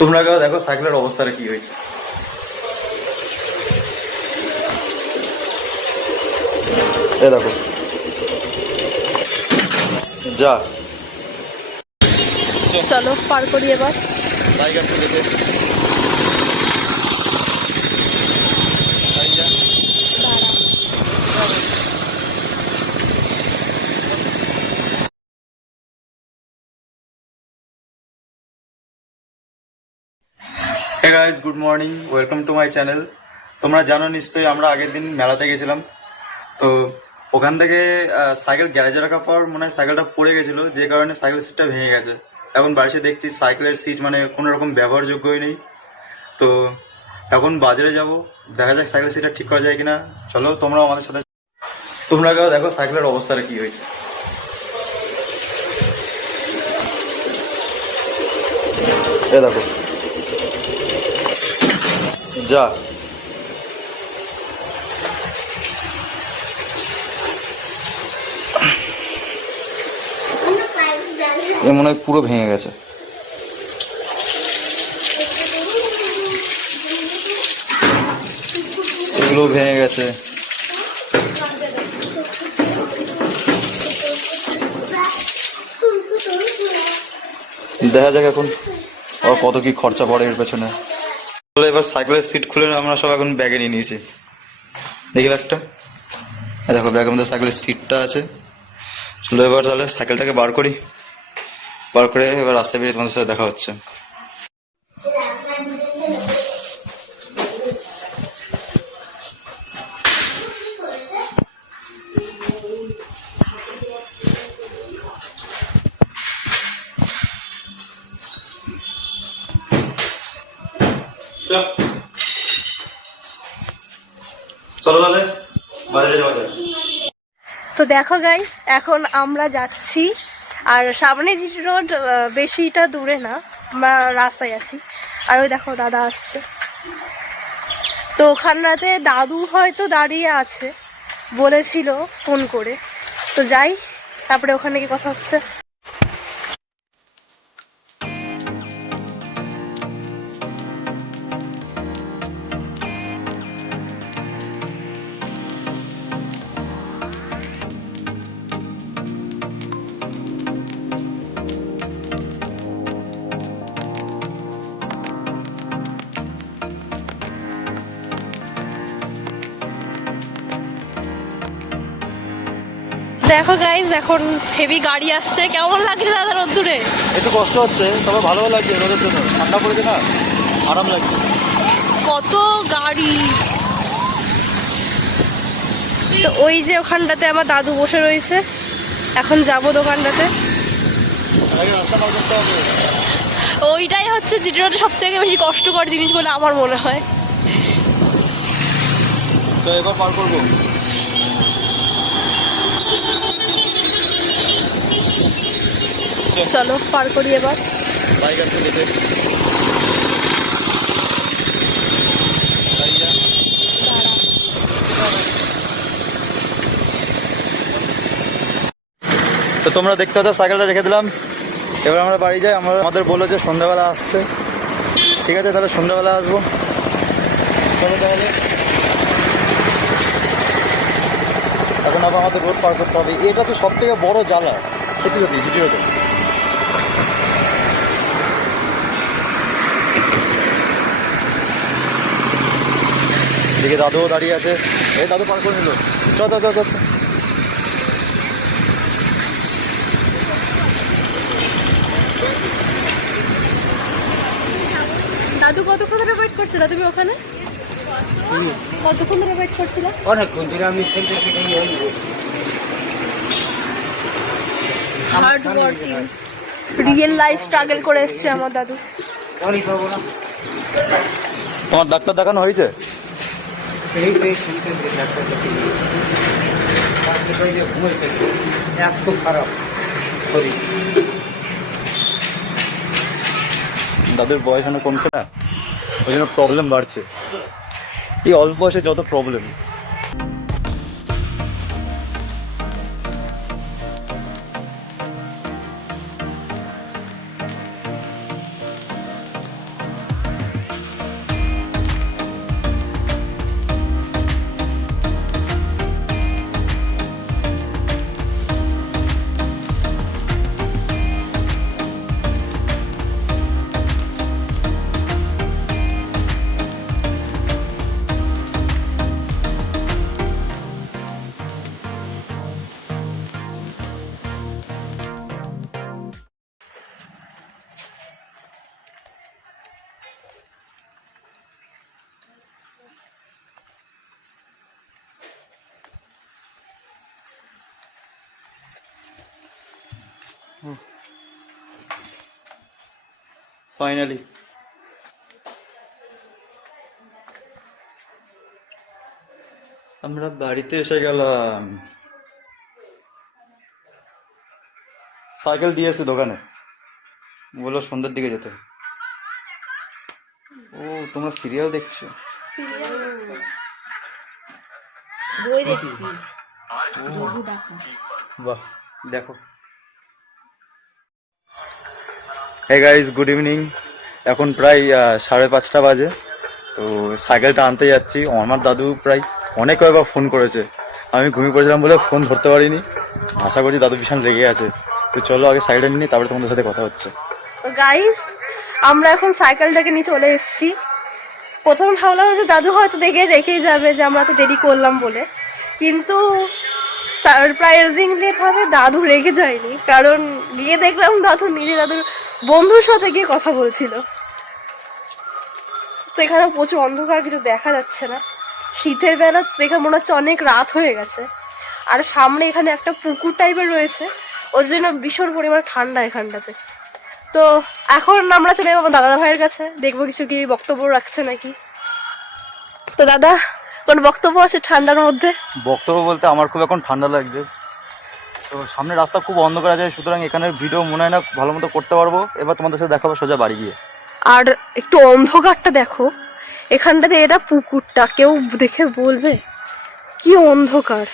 তোমরা কেউ দেখো সাইকেলের অবস্থাটা কি হয়েছে। এ দেখো যা, চলো পার করি এবার। বাইক আসছে দেখে Hey guys, good morning, welcome to my channel. তোমরা জানো নিশ্চয়ই আমরা আগের দিন মেলাতে গেছিলাম, তো ওখান থেকে সাইকেল গ্যারেজে রাখার পর মনে হয় সাইকেলটা পড়ে গেছিল, যে কারণে সাইকেলের সিটটা ভেঙে গেছে। এখন বাড়িতে দেখছি সাইকেলের সিট মানে কোনো রকম ব্যবহারযোগ্যই নেই। তো এখন বাজারে যাব, দেখা যাক সাইকেলের সিটটা ঠিক করা যায় কিনা। চলো তোমরাও আমাদের সাথে। তোমরা কেউ দেখো সাইকেলের অবস্থাটা কি হয়েছে। এ দেখো যা, এ মনে হয় পুরো ভেঙে গেছে। এগুলো ভেঙে গেছে। দেখা যাক এখন আর কত কি খরচা পড়ে এর পেছনে। এবার সাইকেলের সিট খুলে আমরা সব এখন ব্যাগে নিয়ে নিয়েছি। দেখি ব্যাগটা, দেখো ব্যাগের মধ্যে সাইকেলের সিটটা আছে। চলো এবার তাহলে সাইকেলটাকে বার করি, বার করে এবার রাস্তায় বেরিয়ে তোমাদের সাথে দেখা হচ্ছে। চলো তাহলে বাজারে যাওয়া যাক। তো দেখো গাইস, এখন আমরা যাচ্ছি, আর সামনে জিটি রোড বেশিটা দূরে না, আমরা রাস্তায় আছি। আর ওই দেখো দাদা আসছে, তো ওখানটাতে দাদু হয়তো দাঁড়িয়ে আছে বলেছিল ফোন করে। তো যাই, তারপরে ওখানে গিয়ে কথা হচ্ছে। দেখো গাইস, এখন হেভি গাড়ি আসছে। কেমন লাগছে দাদা রোদ্দুরে? একটু কষ্ট হচ্ছে, তবে ভালো লাগছে রোদের জন্য, ঠান্ডা পড়েছে না, আরাম লাগছে। কত গাড়ি! তো ওই যে ওখানটাতে আমার দাদু বসে রয়েছে, এখন যাব দোকানটাতে। ওইটাই হচ্ছে জিটি রোডে সব থেকে বেশি কষ্টকর জিনিস বলে আমার মনে হয়। তো এবার পার করবো। চলো পার করি এবার। বাইক আসছে দেখে তো তোমরা দেখতে পাচ্ছ সাইকেলটা রেখে দিলাম। এবার আমরা বাড়ি যাই। আমাদের বললো যে সন্ধ্যাবেলা আসতে, ঠিক আছে তাহলে সন্ধ্যাবেলা আসবো। চলো তাহলে এখন আবার আমাদের রোড পার করতে হবে। এটা তো সব থেকে বড় জ্বালা সত্যি সত্যি জিটি রোডে। এদিকে দাদুও দাঁড়িয়ে আছে, এই দাদু পার করে নিল। চ চ চ চ। দাদু কতক্ষণ ধরে ওয়েট করছিল তুমি ওখানে? কতক্ষণ ধরে ওয়েট করছিল? অনেকক্ষণ ধরে আমি hard working, real life struggle করে এসছে আমার দাদু। তোমার ডাক্তার দেখানো হয়েছে? এত খারাপ শরীর। দাদুর বয়স এখনো কমছে না, ওই জন্য প্রবলেম বাড়ছে। এই অল্প বয়সে যত প্রবলেম। ফাইনালি আমরা বাড়িতে এসে গেলাম। সাইকেল দিয়েছে দোকানে, বললো সন্ধ্যার দিকে যেতে। ও তোমরা সিরিয়াল দেখছো? বই দেখছি। বাহ, দেখো। Hey guys, good evening. এখন প্রায় 5:30 বাজে। তো সাইকেলটা আনতে যাচ্ছি। আমার দাদু প্রায় অনেক কয়েকবার ফোন করেছে, আমি ঘুমিয়ে পড়েছিলাম বলে ফোন ধরতে পারিনি। আশা করছি দাদু ভীষণ রেগে আছে। তো চলো আগে সাইকেলটা নিয়ে নিই, তারপরে তোমাদের সাথে কথা হচ্ছে। তো গাইস, আমরা এখন সাইকেলটাকে নিয়ে চলে এসেছি। প্রথমে ভাবলাম যে দাদু হয়তো রেখেই যাবে যে আমরা তো দেরি করলাম বলে, কিন্তু সারপ্রাইজিংলি ভাবে দাদু রেগে যায়নি, কারণ গিয়ে দেখলাম দাদুর বন্ধুর সাথে গিয়ে কথা বলছিল। তো এখানে প্রচুর অন্ধকার, কিছু দেখা যাচ্ছে না। শীতের বেলা দেখে মনে হচ্ছে অনেক রাত হয়ে গেছে। আর সামনে এখানে একটা পুকুর টাইপের রয়েছে, ওর জন্য ভীষণ পরিমাণ ঠান্ডা এখানটাতে। তো এখন আমরা চলে যাবো দাদা ভাইয়ের কাছে, দেখবো কিছু কি বক্তব্য রাখছে নাকি। তো দাদা, কোন বক্তব্য আছে ঠান্ডার মধ্যে? বক্তব্য বলতে আমার খুব এখন ঠান্ডা লাগছে। তো সামনে রাস্তা খুব অন্ধকার আছে, সুতরাং এখানের ভিডিও মনে হয় না ভালো মতো করতে পারবো। এবার তোমাদের সাথে দেখাবো সোজা বাড়ি গিয়ে। আর একটু অন্ধকারটা দেখো এখানটাতে, এটা পুকুরটা কেউ দেখে বলবে কি অন্ধকার।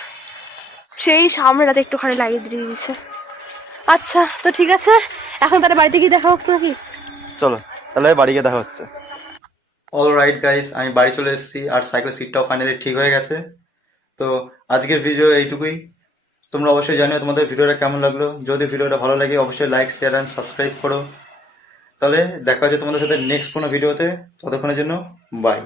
সেই সামনে রাতে একটুখানি লাইট দিয়ে দিয়েছে। আচ্ছা, তো ঠিক আছে, এখন তাহলে বাড়িতে গিয়ে দেখা হোক নাকি? চলো তাহলে বাড়ি গিয়ে দেখা হচ্ছে। অলরাইট গাইস, আমি বাড়ি চলে এসেছি আর সাইকেল সিটটাও ফাইনালি ঠিক হয়ে গেছে। তো আজকের ভিডিও এইটুকুই। তোমরা অবশ্যই জানিও তোমাদের ভিডিওটা কেমন লাগলো। যদি ভিডিওটা ভালো লাগে অবশ্যই লাইক, শেয়ার অ্যান্ড সাবস্ক্রাইব করো। তাহলে দেখা হচ্ছে তোমাদের সাথে নেক্সট কোনো ভিডিওতে। ততক্ষণের জন্য বাই।